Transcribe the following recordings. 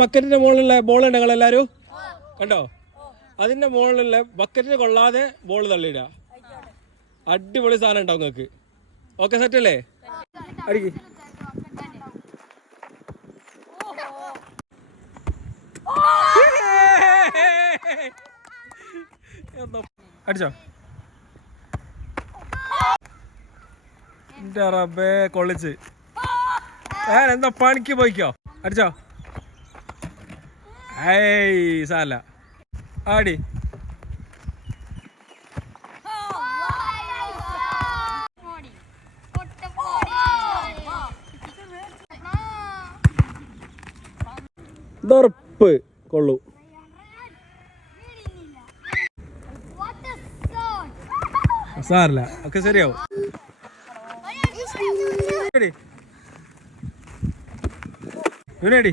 ബക്കറ്റിന്റെ മുകളിലുള്ള ബോൾ നിങ്ങൾ എല്ലാവരും കണ്ടോ? അതിന്റെ മുകളിലുള്ള ബക്കറ്റിന് കൊള്ളാതെ ബോൾ തള്ളിയിടുക. അടിപൊളി സാധനം ഉണ്ടാവും നിങ്ങൾക്ക്? ഓക്കെ സെറ്റ് അല്ലേ? അടിക്ക്. അടിച്ചോ? റബ്ബേ കൊള്ളിച്ച്. എന്താ പണിക്ക് പോയിക്കോ? അടിച്ചോ? ഏയ് സാല. ആടി. ദർപ്പ്. കൊള്ളു. സാറില്ല ഒക്കെ ശരിയാവും. ഇവനേടി ഇവനെടി.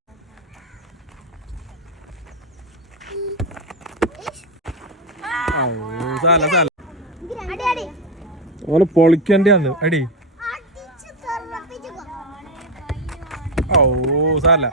സാല ഓ സാല സാല ഓനെ പൊളിക്കേണ്ടിയാന്ന്. അടി. ഓ സാല.